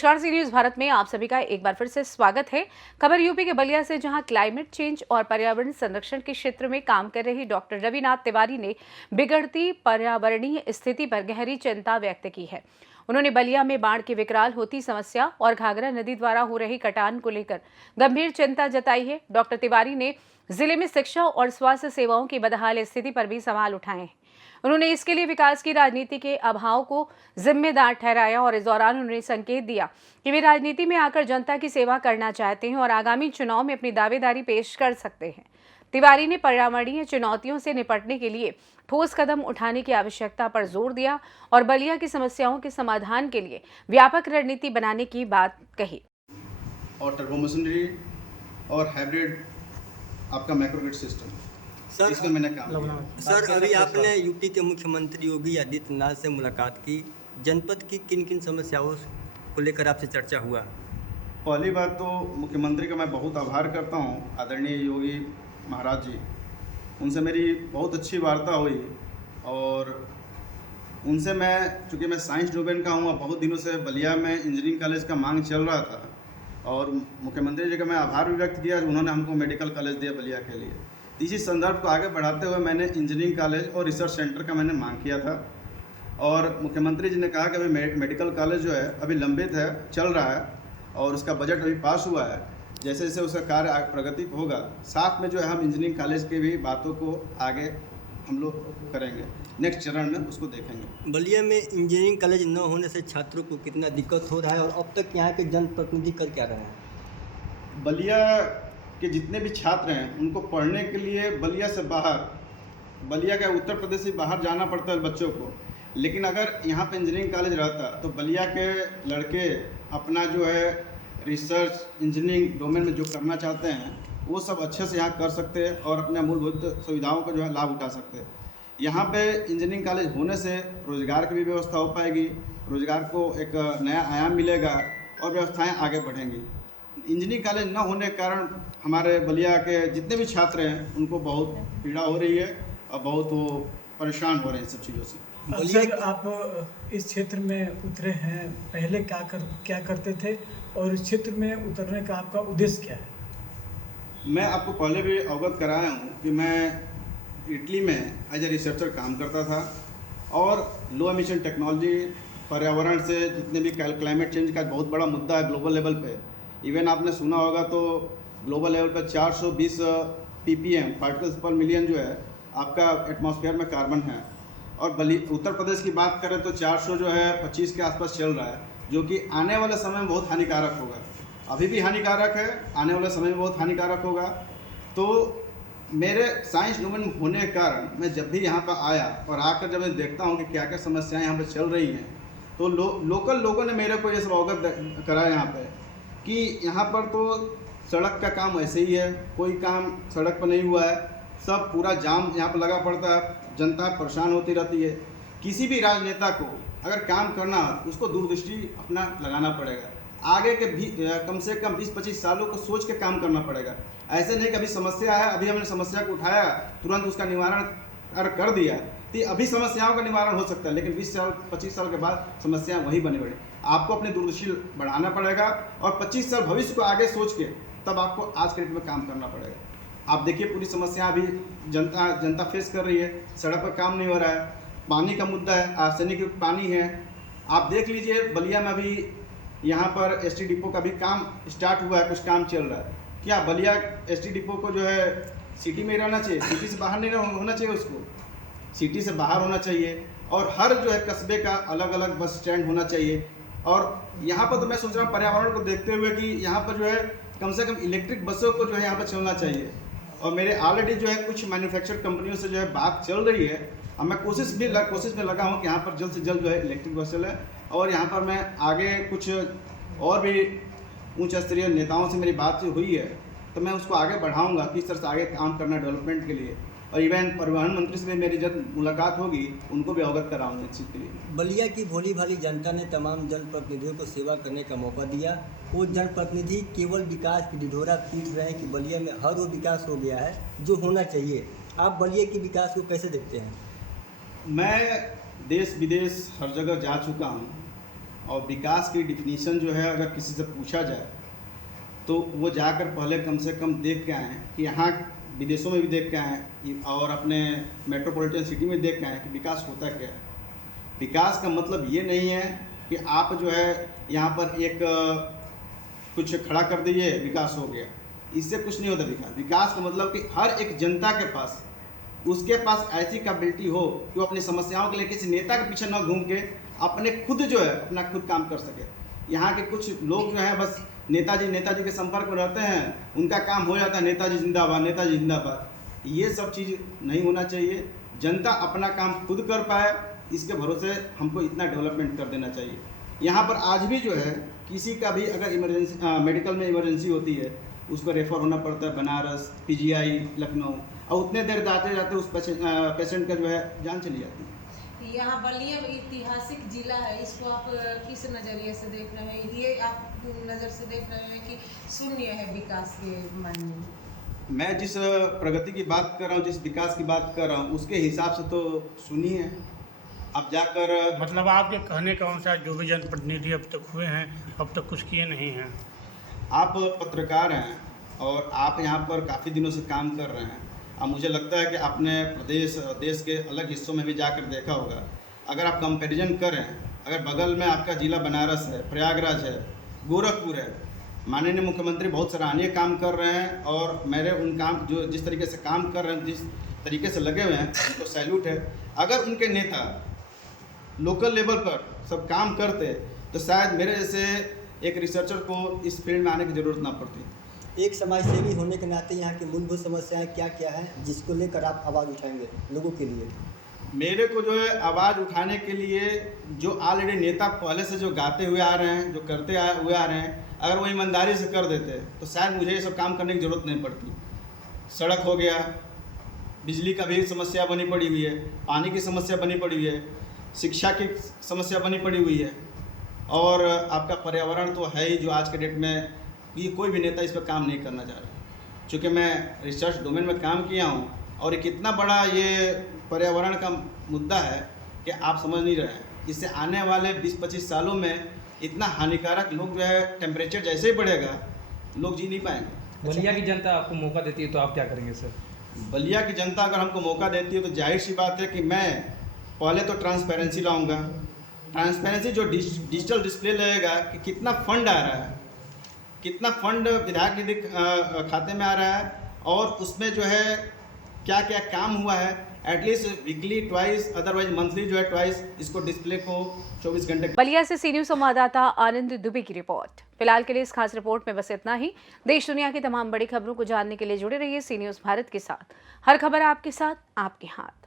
नमस्कार, सी न्यूज भारत में आप सभी का एक बार फिर से स्वागत है। खबर यूपी के बलिया से, जहां क्लाइमेट चेंज और पर्यावरण संरक्षण के क्षेत्र में काम कर रही डॉक्टर रविनाथ तिवारी ने बिगड़ती पर्यावरणीय स्थिति पर गहरी चिंता व्यक्त की है। उन्होंने बलिया में बाढ़ की विकराल होती समस्या और घाघरा नदी द्वारा हो रही कटान को लेकर गंभीर चिंता जताई है। डॉक्टर तिवारी ने जिले में शिक्षा और स्वास्थ्य सेवाओं की बदहाल स्थिति पर भी सवाल उठाए हैं। उन्होंने इसके लिए विकास की राजनीति के अभाव को जिम्मेदार ठहराया और इस दौरान उन्होंने संकेत दिया कि वे राजनीति में आकर जनता की सेवा करना चाहते हैं और आगामी चुनाव में अपनी दावेदारी पेश कर सकते हैं। तिवारी ने पर्यावरणीय चुनौतियों से निपटने के लिए ठोस कदम उठाने की आवश्यकता पर जोर दिया और बलिया की समस्याओं के समाधान के लिए व्यापक रणनीति बनाने की बात कही। और टर्बोमशीनरी और हाइब्रिड आपका माइक्रोग्रिड सिस्टम, सर, इसमें मैंने काम किया। सर, अभी आपने यूपी के मुख्यमंत्री योगी आदित्यनाथ से मुलाकात की। जनपद की किन किन समस्याओं को लेकर आपसे चर्चा हुआ? पहली बात तो मुख्यमंत्री का मैं बहुत आभार करता हूँ, आदरणीय योगी महाराज जी। उनसे मेरी बहुत अच्छी वार्ता हुई और उनसे चूँकि मैं साइंस डोमेन का हूँ और बहुत दिनों से बलिया में इंजीनियरिंग कॉलेज का मांग चल रहा था और मुख्यमंत्री जी का मैं आभार भी व्यक्त किया, उन्होंने हमको मेडिकल कॉलेज दिया बलिया के लिए। इसी संदर्भ को आगे बढ़ाते हुए मैंने इंजीनियरिंग कॉलेज और रिसर्च सेंटर का मैंने मांग किया था और मुख्यमंत्री जी ने कहा कि अभी मेडिकल कॉलेज जो है अभी लंबित है, चल रहा है और उसका बजट अभी पास हुआ है। जैसे जैसे उसका कार्य प्रगति होगा, साथ में जो है हम इंजीनियरिंग कॉलेज के भी बातों को आगे हम लोग करेंगे, नेक्स्ट चरण में उसको देखेंगे। बलिया में इंजीनियरिंग कॉलेज न होने से छात्रों को कितना दिक्कत हो रहा है और अब तक यहाँ के जनप्रतिनिधि कर क्या रहे हैं? बलिया के जितने भी छात्र हैं उनको पढ़ने के लिए बलिया से बाहर, बलिया का उत्तर प्रदेश से बाहर जाना पड़ता है बच्चों को। लेकिन अगर यहाँ पे इंजीनियरिंग कॉलेज रहता तो बलिया के लड़के अपना जो है रिसर्च इंजीनियरिंग डोमेन में जो करना चाहते हैं वो सब अच्छे से यहाँ कर सकते हैं और अपने मूलभूत सुविधाओं का जो है लाभ उठा सकते हैं। यहाँ पे इंजीनियरिंग कॉलेज होने से रोज़गार की भी व्यवस्था हो पाएगी, रोज़गार को एक नया आयाम मिलेगा और व्यवस्थाएँ आगे बढ़ेंगी। इंजीनियरिंग कॉलेज न होने के कारण हमारे बलिया के जितने भी छात्र हैं उनको बहुत पीड़ा हो रही है और बहुत वो परेशान हो रहे हैं इन सब चीज़ों से। सर, आप इस क्षेत्र में उतरे हैं, पहले क्या करते थे और इस क्षेत्र में उतरने का आपका उद्देश्य क्या है? मैं आपको पहले भी अवगत कराया हूँ कि मैं इटली में एज ए रिसर्चर काम करता था और लो एमिशन टेक्नोलॉजी, पर्यावरण से जितने भी क्लाइमेट चेंज का बहुत बड़ा मुद्दा है ग्लोबल लेवल पे। इवन आपने सुना होगा तो ग्लोबल लेवल पर 420 ppm पार्टिकल्स पर मिलियन जो है आपका एटमॉस्फेयर में कार्बन है और उत्तर प्रदेश की बात करें तो 400 जो है 25 के आसपास चल रहा है, जो कि आने वाले समय में बहुत हानिकारक होगा। अभी भी हानिकारक है, आने वाले समय में बहुत हानिकारक होगा। तो मेरे साइंस डोमेन होने के कारण मैं जब भी यहाँ पर आया और आकर जब मैं देखता हूँ कि क्या क्या समस्याएँ यहाँ पर चल रही हैं तो लोकल लोगों ने मेरे को ये सब अवगत कराया यहाँ पर कि यहाँ पर तो सड़क का काम ऐसे ही है, कोई काम सड़क पर नहीं हुआ है, सब पूरा जाम यहाँ पर लगा पड़ता है, जनता परेशान होती रहती है। किसी भी राजनेता को अगर काम करना है उसको दूरदृष्टि अपना लगाना पड़ेगा, आगे के भी कम से कम 20-25 सालों को सोच के काम करना पड़ेगा। ऐसे नहीं कि अभी समस्या है, अभी हमने समस्या को उठाया, तुरंत उसका निवारण अगर कर दिया तो अभी समस्याओं का निवारण हो सकता है, लेकिन 20 साल 25 साल के बाद समस्याएं वही बनी बढ़ी। आपको अपनी दूरदृष्टि बढ़ाना पड़ेगा और 25 साल भविष्य को आगे सोच के तब आपको आज के डेट में काम करना पड़ेगा। आप देखिए पूरी समस्या अभी जनता फेस कर रही है, सड़क पर काम नहीं हो रहा है, पानी का मुद्दा है, आर्सेनिक युक्त पानी है। आप देख लीजिए बलिया में अभी यहाँ पर ST डिपो का भी काम स्टार्ट हुआ है, कुछ काम चल रहा है। क्या बलिया ST डिपो को जो है सिटी में रहना चाहिए? सिटी से बाहर नहीं होना चाहिए, उसको सिटी से बाहर होना चाहिए और हर जो है कस्बे का अलग अलग बस स्टैंड होना चाहिए। और यहाँ पर तो मैं सोच रहा हूँ पर्यावरण को देखते हुए कि यहाँ पर जो है कम से कम इलेक्ट्रिक बसों को जो है यहाँ पर चलना चाहिए। और मेरे ऑलरेडी जो है कुछ मैन्युफैक्चर कंपनियों से जो है बात चल रही है और मैं कोशिश में लगा हूँ कि यहाँ पर जल्द से जल्द जो है इलेक्ट्रिक बस चले। और यहाँ पर मैं आगे कुछ और भी उच्च स्तरीय नेताओं से मेरी बात हुई है तो मैं उसको आगे बढ़ाऊँगा, किस तरह से आगे काम करना डेवलपमेंट के लिए। और इवन परिवहन मंत्री से भी मेरी जब मुलाकात होगी उनको भी अवगत कराऊंगा इस चीज़ के लिए। बलिया की भोली भाली जनता ने तमाम जनप्रतिनिधियों को सेवा करने का मौका दिया। वो जनप्रतिनिधि केवल विकास की ढिढोरा पीट रहे हैं कि बलिया में हर वो विकास हो गया है जो होना चाहिए। आप बलिया के विकास को कैसे देखते हैं? मैं देश विदेश हर जगह जा चुका हूँ और विकास की डिफिनीशन जो है अगर किसी से पूछा जाए तो वो जाकर पहले कम से कम देख के आएँ कि यहाँ विदेशों में भी देख के आएँ और अपने मेट्रोपॉलिटन सिटी में देख के आएँ कि विकास होता क्या है। विकास का मतलब ये नहीं है कि आप जो है यहाँ पर एक कुछ खड़ा कर दीजिए विकास हो गया, इससे कुछ नहीं होता। विकास का मतलब कि हर एक जनता के पास उसके पास ऐसी कैपेबिलिटी हो कि वो अपनी समस्याओं के लिए किसी नेता के पीछे न घूम के अपने खुद जो है अपना खुद काम कर सके। यहाँ के कुछ लोग जो हैं बस नेताजी के संपर्क में रहते हैं, उनका काम हो जाता है नेताजी जिंदाबाद। ये सब चीज़ नहीं होना चाहिए। जनता अपना काम खुद कर पाए, इसके भरोसे हमको इतना डेवलपमेंट कर देना चाहिए। यहाँ पर आज भी जो है किसी का भी अगर इमरजेंसी मेडिकल में इमरजेंसी होती है, उसको रेफ़र होना पड़ता है बनारस, पीजीआई लखनऊ, और उतने देर जाते जाते उस पेशेंट का जो है जान चली जाती है। यहाँ बलिया ऐतिहासिक जिला है, इसको आप किस नज़रिए से देख रहे हैं? ये आप नज़र से देख रहे हैं कि शून्य है विकास के मायने में? मैं जिस प्रगति की बात कर रहा हूँ, जिस विकास की बात कर रहा हूँ, उसके हिसाब से तो सुनिए। अब जाकर मतलब आपके कहने का अनुसार जो भी जनप्रतिनिधि अब तक हुए हैं अब तक कुछ किए नहीं हैं। आप पत्रकार हैं और आप यहाँ पर काफ़ी दिनों से काम कर रहे हैं। अब मुझे लगता है कि आपने प्रदेश देश के अलग हिस्सों में भी जाकर देखा होगा। अगर आप कंपैरिजन करें, अगर बगल में आपका ज़िला बनारस है, प्रयागराज है, गोरखपुर है, माननीय मुख्यमंत्री बहुत सराहनीय काम कर रहे हैं और मेरे उन काम जो जिस तरीके से काम कर रहे हैं, जिस तरीके से लगे हुए हैं, उनको सैल्यूट है। अगर उनके नेता लोकल लेवल पर सब काम करते तो शायद मेरे जैसे एक रिसर्चर को इस फील्ड में आने की ज़रूरत ना पड़ती। एक समाजसेवी होने के नाते यहाँ की मूलभूत समस्याएं क्या क्या हैं जिसको लेकर आप आवाज़ उठाएंगे लोगों के लिए? मेरे को जो है आवाज़ उठाने के लिए जो ऑलरेडी नेता पहले से जो गाते हुए आ रहे हैं, जो करते हुए आ रहे हैं, अगर वो ईमानदारी से कर देते तो शायद मुझे ये सब काम करने की ज़रूरत नहीं पड़ती। सड़क हो गया, बिजली का भी समस्या बनी पड़ी हुई है, पानी की समस्या बनी पड़ी हुई है, शिक्षा की समस्या बनी पड़ी हुई है, और आपका पर्यावरण तो है ही जो आज के डेट में ये कोई भी नेता इस पर काम नहीं करना चाह रहा। चूँकि मैं रिसर्च डोमेन में काम किया हूँ और एक इतना बड़ा ये पर्यावरण का मुद्दा है कि आप समझ नहीं रहे हैं। इससे आने वाले 20-25 सालों में इतना हानिकारक लोग जो है टेम्परेचर जैसे ही बढ़ेगा लोग जी नहीं पाएंगे। बलिया की जनता आपको मौका देती है तो आप क्या करेंगे सर? बलिया की जनता अगर हमको मौका देती है तो जाहिर सी बात है कि मैं पहले तो ट्रांसपेरेंसी लाऊंगा। ट्रांसपेरेंसी जो डिजिटल डिस्प्ले लगेगा कि कितना फंड आ रहा है, कितना फंड विधायक निधि खाते में आ रहा है, और उसमें जो है क्या क्या काम हुआ है, at least weekly twice, otherwise monthly जो है ट्वाइस, इसको डिस्प्ले को 24 घंटे। बलिया से सी न्यूज़ संवाददाता आनंद दुबे की रिपोर्ट। फिलहाल के लिए इस खास रिपोर्ट में बस इतना ही। देश दुनिया की तमाम बड़ी खबरों को जानने के लिए जुड़े रहिए सी न्यूज़ भारत के साथ। हर खबर आपके साथ, आपके हाथ।